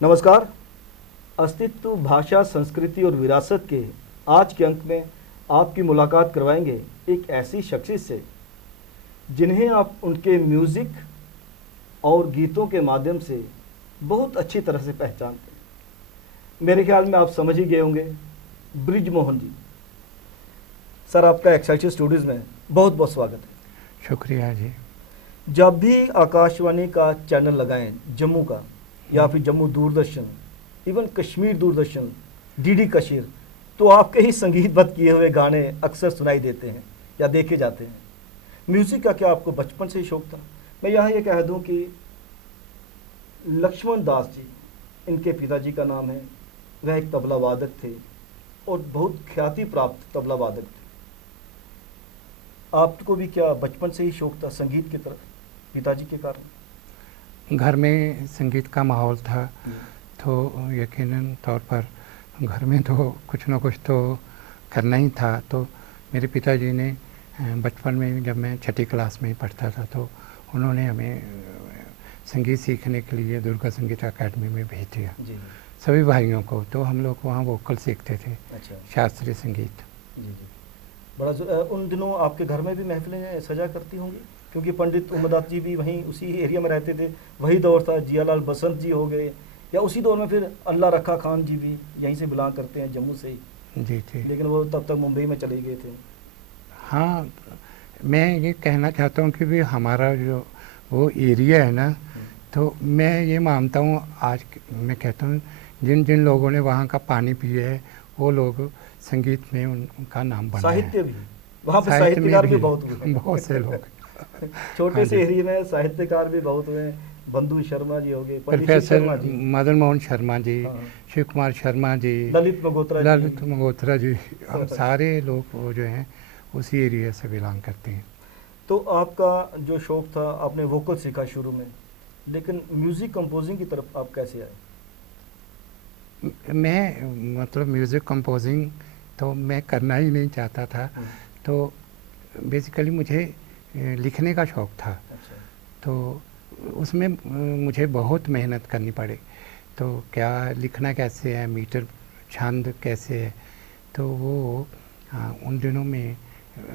नमस्कार। अस्तित्व, भाषा, संस्कृति और विरासत के आज के अंक में आपकी मुलाकात करवाएंगे एक ऐसी शख्सियत से जिन्हें आप उनके म्यूज़िक और गीतों के माध्यम से बहुत अच्छी तरह से पहचानते हैं। मेरे ख्याल में आप समझ ही गए होंगे, ब्रिजमोहन जी। सर, आपका एक्साइटेड स्टूडियोज़ में बहुत बहुत स्वागत है। शुक्रिया जी। जब भी आकाशवाणी का चैनल लगाएं, जम्मू का या फिर जम्मू दूरदर्शन, इवन कश्मीर दूरदर्शन, डीडी कशीर, तो आपके ही संगीतबद्ध किए हुए गाने अक्सर सुनाई देते हैं या देखे जाते हैं। म्यूज़िक का क्या आपको बचपन से ही शौक था? मैं यहाँ ये कह दूँ कि लक्ष्मण दास जी, इनके पिताजी का नाम है, वह एक तबला वादक थे और बहुत ख्याति प्राप्त तबला वादक थे। आपको भी क्या बचपन से ही शौक था संगीत की तरफ, पिताजी के कारण? घर में संगीत का माहौल था तो यकीनन तौर पर घर में तो कुछ ना कुछ तो करना ही था। तो मेरे पिताजी ने बचपन में जब मैं छठी क्लास में पढ़ता था तो उन्होंने हमें संगीत सीखने के लिए दुर्गा संगीत अकेडमी में भेज दिया, सभी भाइयों को। तो हम लोग वहाँ वोकल सीखते थे। अच्छा। शास्त्रीय संगीत। जी। बड़ा उन दिनों आपके घर में भी महफिलें सजा करती होंगी, क्योंकि पंडित उमदास जी भी वहीं उसी एरिया में रहते थे। वही दौर था, जियालाल बसंत जी हो गए, या उसी दौर में फिर अल्लाह रखा खान जी भी यहीं से बिलोंग करते हैं, जम्मू से ही। जी जी। लेकिन वो तब तक मुंबई में चले गए थे। हाँ, मैं ये कहना चाहता हूँ कि भी हमारा जो वो एरिया है ना, तो मैं ये मानता हूँ, आज मैं कहता हूँ जिन जिन लोगों ने वहाँ का पानी पिए है वो लोग संगीत में उनका नाम बना है। साहित्य भी वहाँ पे साहित्यकार भी बहुत हुए, बहुत से लोग छोटे से एरिया में साहित्यकार भी बहुत हुए। बंधु शर्मा जी हो गए, प्रोफेसर मदन मोहन शर्मा जी, शिव कुमार शर्मा जी, ललित मंगोत्रा जी, हम सारे लोग वो जो हैं उसी एरिया से बिलोंग करते हैं। तो आपका जो शौक था, आपने वोकल सीखा शुरू में, लेकिन म्यूज़िक कंपोजिंग की तरफ आप कैसे आए? मैं मतलब म्यूज़िक कंपोजिंग तो मैं करना ही नहीं चाहता था। तो बेसिकली मुझे लिखने का शौक़ था। अच्छा। तो उसमें मुझे बहुत मेहनत करनी पड़ी। तो क्या लिखना कैसे है, मीटर छंद कैसे है, तो वो उन दिनों में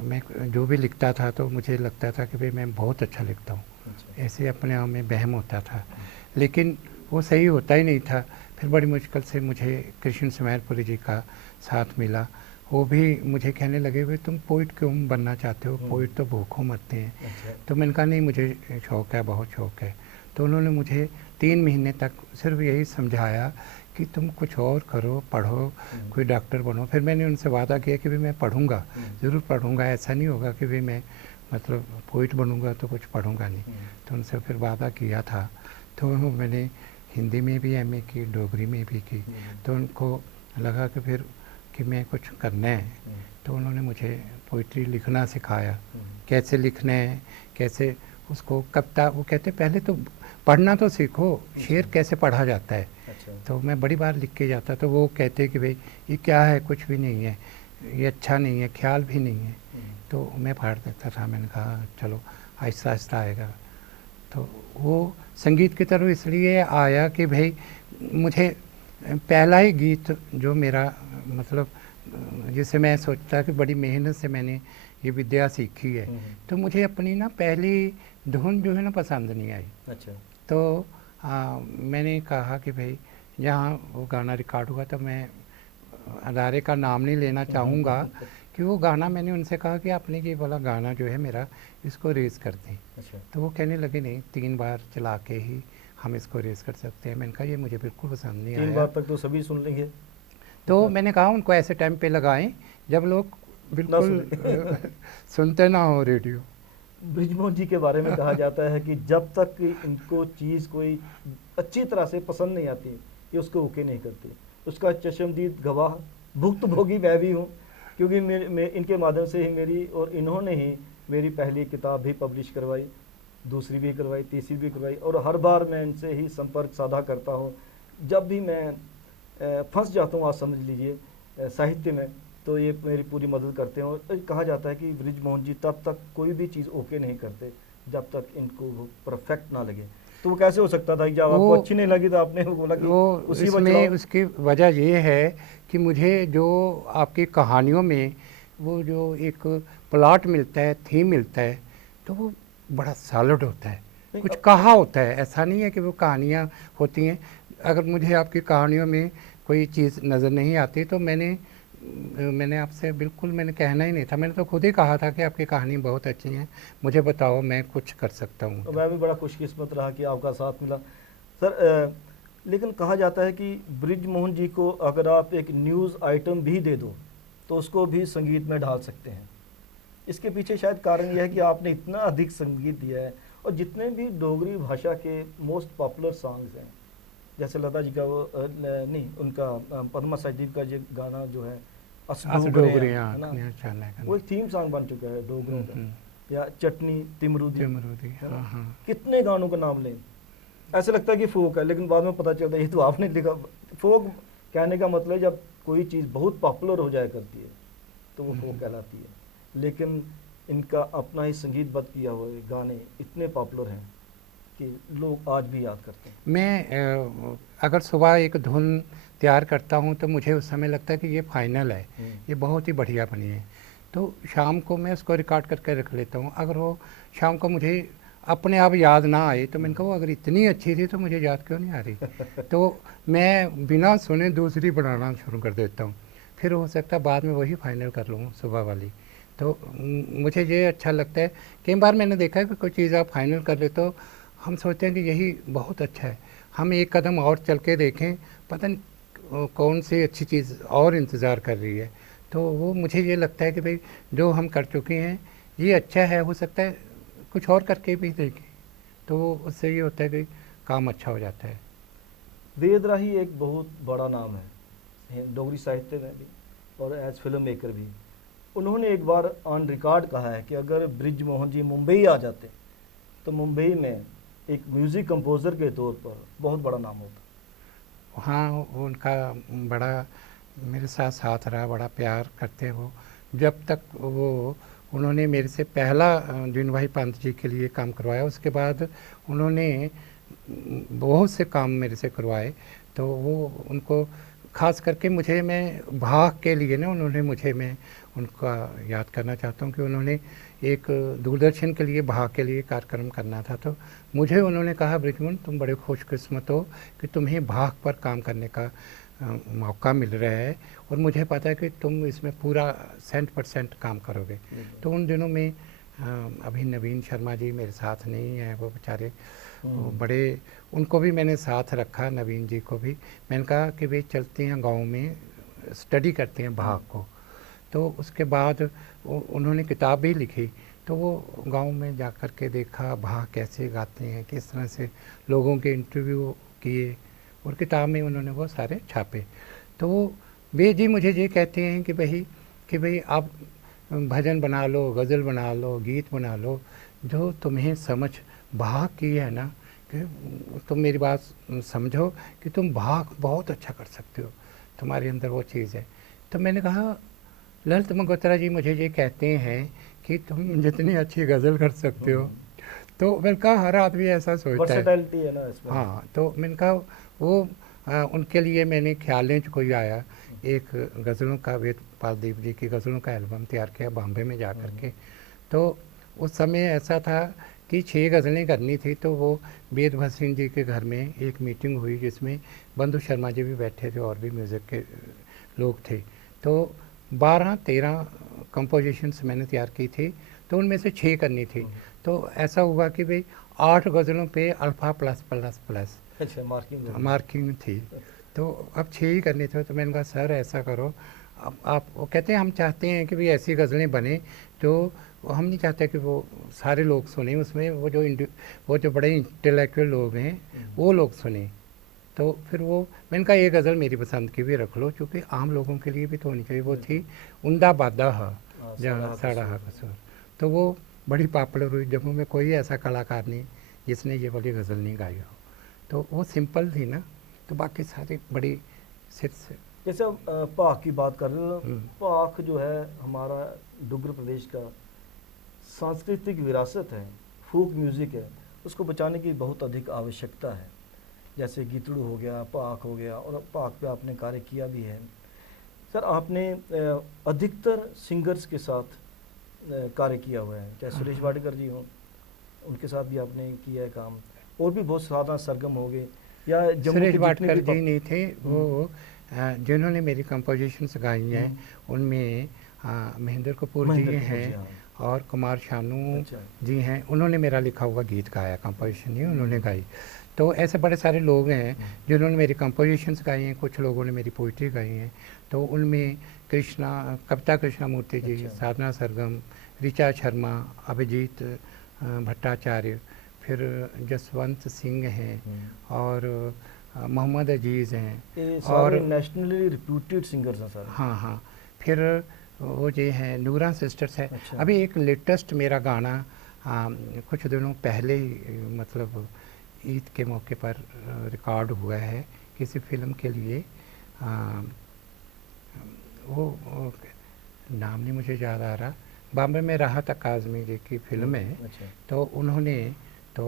मैं जो भी लिखता था तो मुझे लगता था कि भाई मैं बहुत अच्छा लिखता हूँ। अच्छा। ऐसे अपने आप में वहम होता था, लेकिन वो सही होता ही नहीं था। फिर बड़ी मुश्किल से मुझे कृष्ण सुमेरपुरी जी का साथ मिला। वो भी मुझे कहने लगे, भाई तुम पोइट क्यों बनना चाहते हो, पोइट तो भूखों मरते हैं। अच्छा। तो मैंने कहा नहीं, मुझे शौक़ है, बहुत शौक़ है। तो उन्होंने मुझे 3 महीने तक सिर्फ यही समझाया कि तुम कुछ और करो, पढ़ो, कोई डॉक्टर बनो। फिर मैंने उनसे वादा किया कि भाई मैं पढ़ूँगा, ज़रूर पढ़ूँगा। ऐसा नहीं होगा कि भाई मैं मतलब पोइट बनूँगा तो कुछ पढ़ूँगा नहीं। तो उनसे फिर वादा किया था। तो मैंने हिंदी में भी एमए की, डोगरी में भी की। तो उनको लगा कि फिर कि मैं कुछ करना है, तो उन्होंने मुझे पोइट्री लिखना सिखाया, कैसे लिखना है, कैसे उसको कविता, वो कहते पहले तो पढ़ना तो सीखो, शेर कैसे पढ़ा जाता है। अच्छा। तो मैं बड़ी बार लिख के जाता, तो वो कहते कि भाई ये क्या है, कुछ भी नहीं है, ये अच्छा नहीं है, ख्याल भी नहीं है। तो मैं पढ़ देता था। मैंने कहा चलो आहिस्ता आहिस्ता आएगा। तो वो संगीत की तरफ इसलिए आया कि भाई मुझे पहला ही गीत जो मेरा मतलब जिसे मैं सोचता कि बड़ी मेहनत से मैंने ये विद्या सीखी है, तो मुझे अपनी ना पहली धुन जो है ना पसंद नहीं आई। अच्छा। तो मैंने कहा कि भाई जहाँ वो गाना रिकॉर्ड हुआ, तो मैं अदारे का नाम नहीं लेना चाहूँगा कि वो गाना, मैंने उनसे कहा कि आपने ये वाला गाना जो है मेरा, इसको रेज कर दें। अच्छा। तो वो कहने लगे नहीं, 3 बार चला के ही हम इसको रेज कर सकते हैं। मैंने कहा ये मुझे बिल्कुल पसंद नहीं आया। 3 बार तक तो सभी सुन लेंगे। तो मैंने कहा उनको ऐसे टाइम पे लगाएं जब लोग बिल्कुल सुनते ना हो रेडियो। ब्रिजमोहन जी के बारे में कहा जाता है कि जब तक इनको चीज़ कोई अच्छी तरह से पसंद नहीं आती, ये उसको ओके नहीं करते। उसका चश्मदीद गवाह भुक्तभोगी मैं भी हूँ, क्योंकि इनके माध्यम से ही मेरी, और इन्होंने ही मेरी पहली किताब भी पब्लिश करवाई, दूसरी भी करवाई, तीसरी भी करवाई, और हर बार मैं इनसे ही संपर्क साधा करता हूँ। जब भी मैं फंस जाता हूँ, आप समझ लीजिए साहित्य में, तो ये मेरी पूरी मदद करते हैं। और कहा जाता है कि ब्रिजमोहन जी तब तक कोई भी चीज़ ओके नहीं करते जब तक इनको वो परफेक्ट ना लगे। तो वो कैसे हो सकता था कि जब आपको अच्छी नहीं लगी तो आपने बोला कि वो उसी इसमें उसकी वजह ये है कि मुझे जो आपकी कहानियों में वो जो एक प्लॉट मिलता है, थीम मिलता है, तो वो बड़ा सॉलिड होता है, कुछ कहा होता है। ऐसा नहीं है कि वो कहानियाँ होती हैं। अगर मुझे आपकी कहानियों में कोई चीज़ नज़र नहीं आती तो मैंने आपसे बिल्कुल मैंने कहना ही नहीं था। मैंने तो खुद ही कहा था कि आपकी कहानी बहुत अच्छी है, मुझे बताओ मैं कुछ कर सकता हूँ। तो मैं भी बड़ा खुशकिस्मत रहा कि आपका साथ मिला सर। लेकिन कहा जाता है कि बृजमोहन जी को अगर आप एक न्यूज़ आइटम भी दे दो तो उसको भी संगीत में ढाल सकते हैं। इसके पीछे शायद कारण यह है कि आपने इतना अधिक संगीत दिया है, और जितने भी डोगरी भाषा के मोस्ट पॉपुलर सॉन्ग्स हैं, जैसे लता जी का वो नहीं उनका पद्मा साहिब का जो गाना जो है अस डोगरे है ना, वो एक थीम सॉन्ग बन चुका है डोगरों का, या चटनी तिमरूदी है ना। कितने गानों का नाम लें, ऐसा लगता है कि फोक है, लेकिन बाद में पता चलता है ये तो आपने लिखा। फोक कहने का मतलब जब कोई चीज़ बहुत पॉपुलर हो जाया करती है तो वो फोक कहलाती है। लेकिन इनका अपना ही संगीतबद्ध किया हुआ गाने इतने पॉपुलर हैं कि लोग आज भी याद करते हैं। मैं अगर सुबह एक धुन तैयार करता हूँ तो मुझे उस समय लगता है कि ये फाइनल है, ये बहुत ही बढ़िया बनी है, तो शाम को मैं उसको रिकॉर्ड करके रख लेता हूँ। अगर वो शाम को मुझे अपने आप याद ना आए तो मैंने कहा वो अगर इतनी अच्छी थी तो मुझे याद क्यों नहीं आ रही, तो मैं बिना सुने दूसरी बनाना शुरू कर देता हूँ। फिर हो सकता है बाद में वही फाइनल कर लूँ सुबह वाली। तो मुझे ये अच्छा लगता है। कई बार मैंने देखा है कि कोई चीज़ आप फाइनल कर ले तो हम सोचते हैं कि यही बहुत अच्छा है, हम एक कदम और चल के देखें, पता नहीं कौन सी अच्छी चीज़ और इंतज़ार कर रही है। तो वो मुझे ये लगता है कि भाई जो हम कर चुके हैं ये अच्छा है, हो सकता है कुछ और करके भी देखें, तो उससे ये होता है कि काम अच्छा हो जाता है। वेद राही एक बहुत बड़ा नाम है डोगरी साहित्य में भी और एज फिल्म मेकर भी। उन्होंने एक बार ऑन रिकॉर्ड कहा है कि अगर बृजमोहन जी मुंबई आ जाते तो मुंबई में एक म्यूज़िक कंपोज़र के तौर पर बहुत बड़ा नाम होता। हाँ, उनका बड़ा मेरे साथ साथ रहा, बड़ा प्यार करते वो। जब तक वो उन्होंने मेरे से पहला दीन भाई पंत जी के लिए काम करवाया, उसके बाद उन्होंने बहुत से काम मेरे से करवाए। तो वो उनको ख़ास करके मुझे मैं भाग के लिए ना उन्होंने मुझे मैं उनका याद करना चाहता हूँ कि उन्होंने एक दूरदर्शन के लिए भाग के लिए कार्यक्रम करना था, तो मुझे उन्होंने कहा बृजमोहन तुम बड़े खुशकिस्मत हो कि तुम्हें भाग पर काम करने का मौका मिल रहा है, और मुझे पता है कि तुम इसमें पूरा 100% काम करोगे। तो उन दिनों में अभी नवीन शर्मा जी मेरे साथ नहीं है, वो बेचारे बड़े, उनको भी मैंने साथ रखा, नवीन जी को भी मैंने कहा कि भाई चलते हैं गांव में स्टडी करते हैं भाग को। तो उसके बाद उन्होंने किताब भी लिखी, तो वो गांव में जा कर के देखा भाग कैसे गाते हैं, किस तरह से लोगों के इंटरव्यू किए, और किताब में उन्होंने वो सारे छापे। तो वे जी मुझे ये कहते हैं कि भाई आप भजन बना लो, गज़ल बना लो, गीत बना लो, जो तुम्हें समझ भाग की है ना, कि तुम मेरी बात समझो कि तुम भाग बहुत अच्छा कर सकते हो, तुम्हारे अंदर वो चीज़ है। तो मैंने कहा ललित मंगोत्रा जी मुझे ये कहते हैं कि तुम जितनी अच्छी गज़ल कर सकते हो, तो मैंने कहा हर आदमी ऐसा सोचता है ना इसमें। हाँ, तो मैंने कहा वो उनके लिए मैंने ख्यालें कोई आया एक गज़लों का, वेदपाल देव जी की गज़लों का एल्बम तैयार किया बॉम्बे में जा कर के। तो उस समय ऐसा था कि 6 गज़लें करनी थी, तो वो वेद भसीन जी के घर में एक मीटिंग हुई जिसमें बंधु शर्मा जी भी बैठे थे और भी म्यूज़िक के लोग थे। तो 12-13 कंपोजिशंस मैंने तैयार की थी, तो उनमें से 6 करनी थी। तो ऐसा हुआ कि भाई 8 गज़लों पे अल्फ़ा प्लस प्लस प्लस अच्छा मार्किंग थी, तो अब 6 ही करने थे। तो मैंने कहा सर ऐसा करो, अब आप, वो कहते हैं हम चाहते हैं कि भाई ऐसी गज़लें बने जो, हम नहीं चाहते कि वो सारे लोग सुने, उसमें वो जो बड़े इंटेलेक्चुअल लोग हैं वो लोग सुने। तो फिर वो मैंने कहा ये गज़ल मेरी पसंद की भी रख लो, क्योंकि आम लोगों के लिए भी तो होनी चाहिए। वो थी उंदा बादा जहाँ साड़ा कसूर, तो वो बड़ी पॉपुलर हुई। जम्मू में कोई ऐसा कलाकार नहीं जिसने ये वाली गज़ल नहीं गाई हो, तो वो सिंपल थी ना, तो बाकी सारी बड़ी सिर से। जैसे पाक की बात कर रहे हो, पाक जो है हमारा डुग्गर प्रदेश का सांस्कृतिक विरासत है, फोक म्यूज़िक है, उसको बचाने की बहुत अधिक आवश्यकता है। जैसे गीतड़ू हो गया, पाक हो गया, और पाक पे आपने कार्य किया भी है। सर आपने अधिकतर सिंगर्स के साथ कार्य किया हुआ है, चाहे सुरेश वाडकर जी हों, उनके साथ भी आपने किया है काम, और भी बहुत सारा सरगम हो गए, या जम्मू सुरेश के जितने वाडकर भी जी नहीं थे, वो जिन्होंने मेरी कंपोजिशंस गाई हैं उनमें महेंद्र कपूर जी हैं और कुमार शानू जी हैं, उन्होंने मेरा लिखा हुआ गीत गाया, कंपोजिशन ही उन्होंने गाई। तो ऐसे बड़े सारे लोग हैं जिन्होंने मेरी कंपोजिशंस गाई हैं, कुछ लोगों ने मेरी पोइट्री गाई हैं। तो उनमें कविता कृष्णमूर्ति जी, साधना सरगम, ऋचा शर्मा, अभिजीत भट्टाचार्य, फिर जसवंत सिंह हैं, और मोहम्मद अजीज़ हैं, और नेशनली रिप्यूटेड सिंगर्स हैं सर। हाँ हाँ, फिर वो जो हैं नूरा सिस्टर्स है। अभी एक लेटेस्ट मेरा गाना कुछ दिनों पहले ही मतलब ईद के मौके पर रिकॉर्ड हुआ है किसी फिल्म के लिए। वो नाम नहीं मुझे याद आ रहा, बॉम्बे में राहत काज़मी जी की फिल्म है। तो उन्होंने तो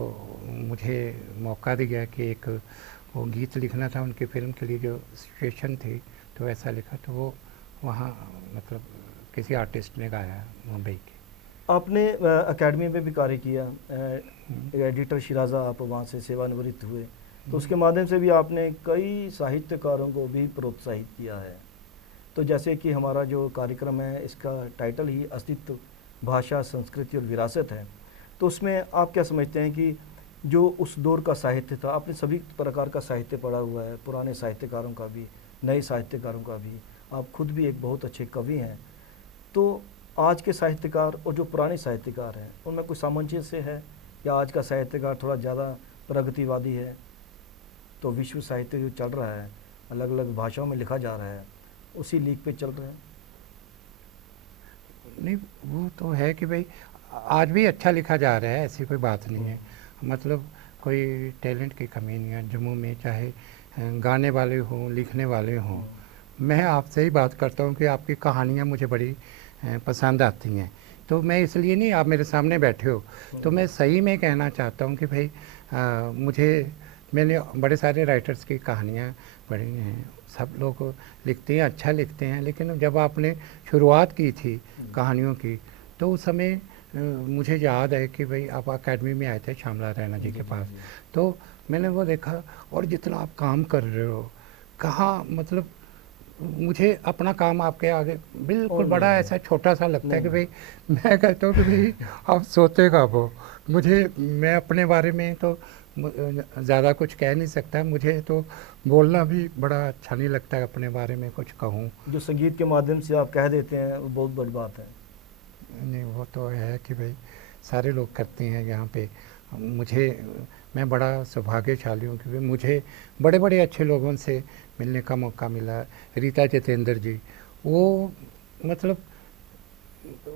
मुझे मौका दिया कि एक वो गीत लिखना था उनकी फिल्म के लिए, जो सिचुएशन थी, तो ऐसा लिखा। तो वो वहाँ मतलब किसी आर्टिस्ट ने गाया मुंबई के। आपने एकेडमी में भी कार्य किया, एडिटर शिराजा आप वहाँ से सेवानिवृत्त हुए, तो उसके माध्यम से भी आपने कई साहित्यकारों को भी प्रोत्साहित किया है। तो जैसे कि हमारा जो कार्यक्रम है इसका टाइटल ही अस्तित्व, भाषा, संस्कृति और विरासत है, तो उसमें आप क्या समझते हैं कि जो उस दौर का साहित्य था, आपने सभी प्रकार का साहित्य पढ़ा हुआ है, पुराने साहित्यकारों का भी, नए साहित्यकारों का भी, आप खुद भी एक बहुत अच्छे कवि हैं, तो आज के साहित्यकार और जो पुराने साहित्यकार हैं उनमें कोई सामंजस्य है, या आज का साहित्यकार थोड़ा ज़्यादा प्रगतिवादी है, तो विश्व साहित्य जो चल रहा है, अलग अलग भाषाओं में लिखा जा रहा है, उसी लीग पे चल रहे हैं? नहीं, वो तो है कि भाई आज भी अच्छा लिखा जा रहा है, ऐसी कोई बात नहीं है। मतलब कोई टैलेंट की कमी नहीं है जम्मू में, चाहे गाने वाले हों, लिखने वाले हों। मैं आपसे ही बात करता हूँ कि आपकी कहानियाँ मुझे बड़ी पसंद आती हैं, तो मैं इसलिए नहीं, आप मेरे सामने बैठे हो तो मैं सही में कहना चाहता हूँ कि भाई मैंने बड़े सारे राइटर्स की कहानियाँ पढ़ी हैं, सब लोग लिखते हैं, अच्छा लिखते हैं, लेकिन जब आपने शुरुआत की थी कहानियों की, तो उस समय मुझे याद है कि भाई आप एकेडमी में आए थे श्यामला रैना जी के पास, तो मैंने वो देखा, और जितना आप काम कर रहे हो, कहाँ मतलब मुझे अपना काम आपके आगे बिल्कुल बड़ा ऐसा छोटा सा लगता है कि भाई मैं कहता हूँ कि भाई आप सोते कब हो। मैं अपने बारे में तो ज़्यादा कुछ कह नहीं सकता, मुझे तो बोलना भी बड़ा अच्छा नहीं लगता है अपने बारे में कुछ कहूँ। जो संगीत के माध्यम से आप कह देते हैं वो बहुत बड़ी बात है। नहीं, वो तो है कि भाई सारे लोग करते हैं यहाँ पे। मैं बड़ा सौभाग्यशाली हूँ क्योंकि मुझे बड़े बड़े अच्छे लोगों से मिलने का मौका मिला। रीता जितेंद्र जी, वो मतलब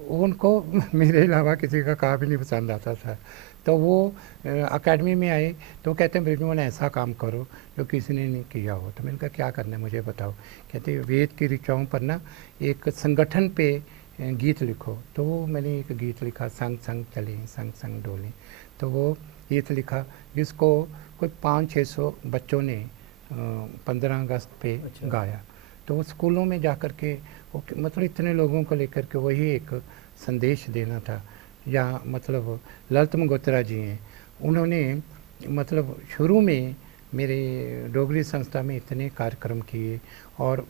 उनको मेरे अलावा किसी का काम भी नहीं पसंद आता था, तो वो एकेडमी में आए तो कहते हैं ब्रिजमोहन ऐसा काम करो जो किसी ने नहीं किया हो। तो मैंने कहा क्या करना है मुझे बताओ। कहते वेद की ऋचाओं पर ना एक संगठन पे गीत लिखो। तो वो मैंने एक गीत लिखा, संग संग चले संग संग डोले। तो वो गीत लिखा जिसको कोई 500-600 बच्चों ने 15 अगस्त पे गाया। तो वो स्कूलों में जा कर के वो मतलब इतने लोगों को लेकर के वही एक संदेश देना था। या मतलब ललित मंगोत्रा जी हैं, उन्होंने मतलब शुरू में मेरे डोगरी संस्था में इतने कार्यक्रम किए, और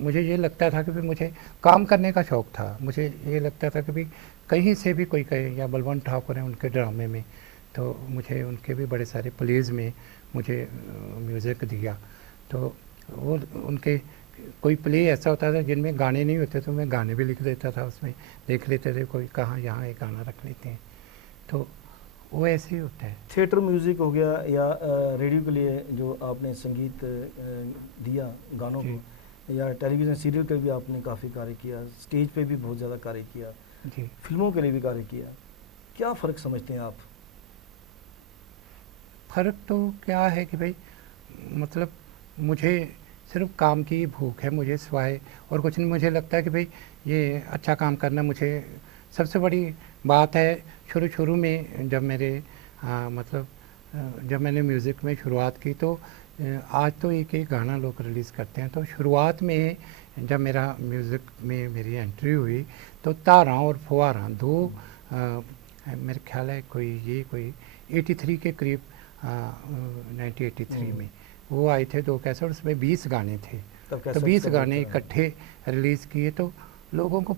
मुझे ये लगता था कि भाई मुझे काम करने का शौक़ था। मुझे ये लगता था कि भाई कहीं से भी कोई कहे, या बलवंत ठाकुर हैं उनके ड्रामे में, तो मुझे उनके भी बड़े सारे प्लेज़ में मुझे म्यूज़िक दिया। तो वो उनके कोई प्ले ऐसा होता था जिनमें गाने नहीं होते, तो मैं गाने भी लिख देता था उसमें, देख लेते थे कोई कहाँ यहाँ एक गाना रख लेते हैं, तो वो ऐसे ही होता है। थिएटर म्यूज़िक हो गया, या रेडियो के लिए जो आपने संगीत दिया गानों को, या टेलीविज़न सीरियल के भी आपने काफ़ी कार्य किया, स्टेज पे भी बहुत ज़्यादा कार्य किया जी, फिल्मों के लिए भी कार्य किया, क्या फ़र्क समझते हैं आप? फ़र्क तो क्या है कि भाई मतलब मुझे सिर्फ काम की भूख है, मुझे सिवाय और कुछ नहीं। मुझे लगता है कि भाई ये अच्छा काम करना मुझे सबसे बड़ी बात है। शुरू में जब मेरे मतलब जब मैंने म्यूज़िक में शुरुआत की तो आज तो एक एक गाना लोग रिलीज़ करते हैं, तो शुरुआत में जब मेरा म्यूज़िक में मेरी एंट्री हुई तो तारा और फुवारा दो मेरे ख्याल है कोई 83 के करीब 1983 में वो आए थे 2 कैसेट, उसमें 20 गाने थे। तो 20 गाने इकट्ठे रिलीज़ किए तो लोगों को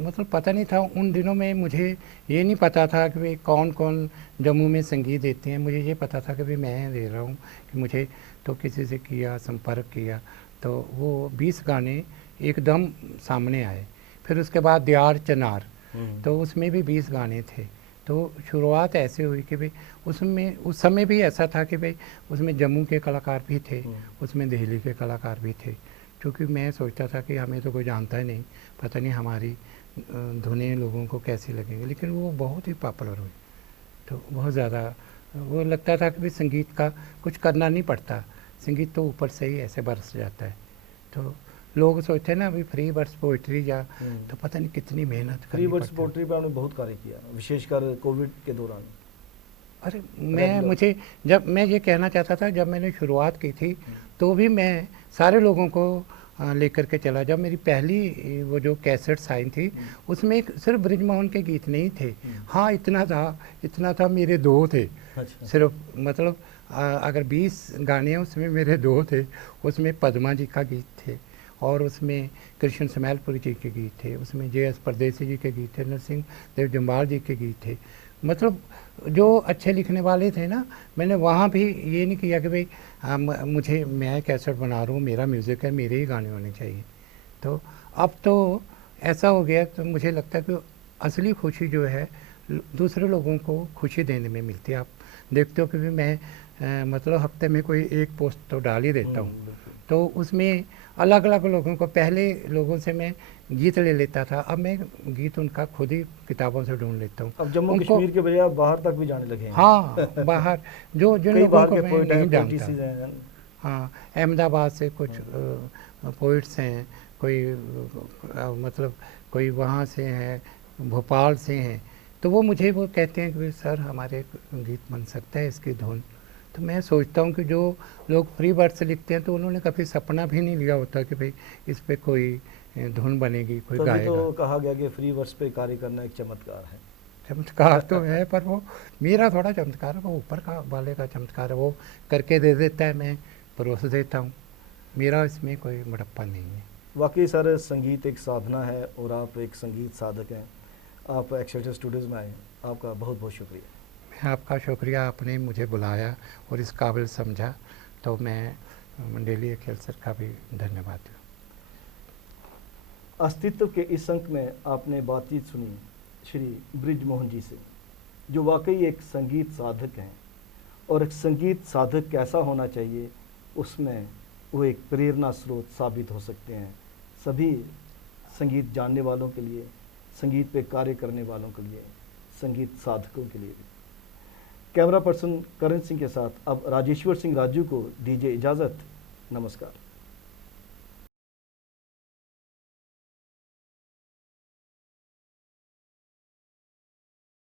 मतलब पता नहीं था उन दिनों में। मुझे ये नहीं पता था कि भाई कौन कौन जम्मू में संगीत देते हैं, मुझे ये पता था कि भाई मैं दे रहा हूँ कि मुझे तो किसी से किया, संपर्क किया तो वो 20 गाने एकदम सामने आए। फिर उसके बाद दियार चनार तो उसमें भी 20 गाने थे। तो शुरुआत ऐसे हुई कि भाई उसमें उस समय भी ऐसा था कि भाई उसमें जम्मू के कलाकार भी थे, उसमें दिल्ली के कलाकार भी थे, क्योंकि मैं सोचता था कि हमें तो कोई जानता ही नहीं, पता नहीं हमारी धुनें लोगों को कैसी लगेंगी। लेकिन वो बहुत ही पॉपुलर हुई, तो बहुत ज़्यादा वो लगता था कि भाई संगीत का कुछ करना नहीं पड़ता, संगीत तो ऊपर से ही ऐसे बरस जाता है। तो लोग सोचते हैं ना अभी फ्री वर्स पोइट्री या तो पता नहीं कितनी मेहनत फ्री वर्स पोइट्री पर आपने बहुत कार्य किया, विशेषकर कोविड के दौरान। अरे मुझे जब मैं ये कहना चाहता था, जब मैंने शुरुआत की थी तो भी मैं सारे लोगों को लेकर के चला। जब मेरी पहली वो जो कैसेट्स आई थी उसमें सिर्फ ब्रिजमोहन के गीत नहीं थे। हाँ इतना था मेरे 2 थे। अच्छा। सिर्फ मतलब अगर 20 गाने हैं उसमें मेरे 2 थे। उसमें पद्मा जी का गीत थे और उसमें कृष्ण समैलपुरी जी के गीत थे, उसमें JS परदेसी जी के गीत थे, नरसिंह देव जम्वाल जी के गीत थे। मतलब जो अच्छे लिखने वाले थे ना, मैंने वहाँ भी ये नहीं किया कि भाई मैं कैसेट बना रहा हूँ, मेरा म्यूज़िक है, मेरे ही गाने होने चाहिए। तो अब तो ऐसा हो गया, तो मुझे लगता है कि असली खुशी जो है दूसरे लोगों को खुशी देने में मिलती है। आप देखते हो कि भी मैं मतलब हफ्ते में कोई एक पोस्ट तो डाल ही देता हूँ, तो उसमें अलग अलग लोगों को, पहले लोगों से मैं गीत ले लेता था, अब मैं गीत उनका खुद ही किताबों से ढूंढ लेता हूँ। अब जम्मू कश्मीर के बजाय बाहर तक भी जाने लगे हैं। हाँ बाहर जिन लोगों को मैं नहीं जानता। हाँ अहमदाबाद से कुछ पोइट्स हैं, कोई मतलब कोई वहाँ से हैं, भोपाल से हैं, तो वो मुझे वो कहते हैं कि सर हमारे गीत बन सकता है इसकी धुन। तो मैं सोचता हूँ कि जो लोग फ्री वर्ड्स लिखते हैं तो उन्होंने कभी सपना भी नहीं लिया होता कि भाई इस पे कोई धुन बनेगी, कोई गाएगा। तो कहा गया कि फ्री वर्ड्स पे कार्य करना एक चमत्कार है। चमत्कार तो है, पर वो मेरा थोड़ा चमत्कार है, वो ऊपर का वाले का चमत्कार है, वो करके दे देता है, मैं परोस देता हूँ, मेरा इसमें कोई मड़प्पा नहीं है। वाकई सर संगीत एक साधना है और आप एक संगीत साधक हैं। आप एक्सेलसियर स्टूडियोज़ में आए, आपका बहुत बहुत शुक्रिया। मैं आपका शुक्रिया, आपने मुझे बुलाया और इस काबिल समझा, तो मैं मंडेली एक्सेलसियर का भी धन्यवाद दूँ। अस्तित्व के इस अंक में आपने बातचीत सुनी श्री ब्रिजमोहन जी से, जो वाकई एक संगीत साधक हैं, और एक संगीत साधक कैसा होना चाहिए उसमें वो एक प्रेरणा स्रोत साबित हो सकते हैं सभी संगीत जानने वालों के लिए, संगीत पे कार्य करने वालों के लिए, संगीत साधकों के लिए। कैमरा पर्सन करण सिंह के साथ अब राजेश्वर सिंह राजू को दीजिए इजाज़त। नमस्कार।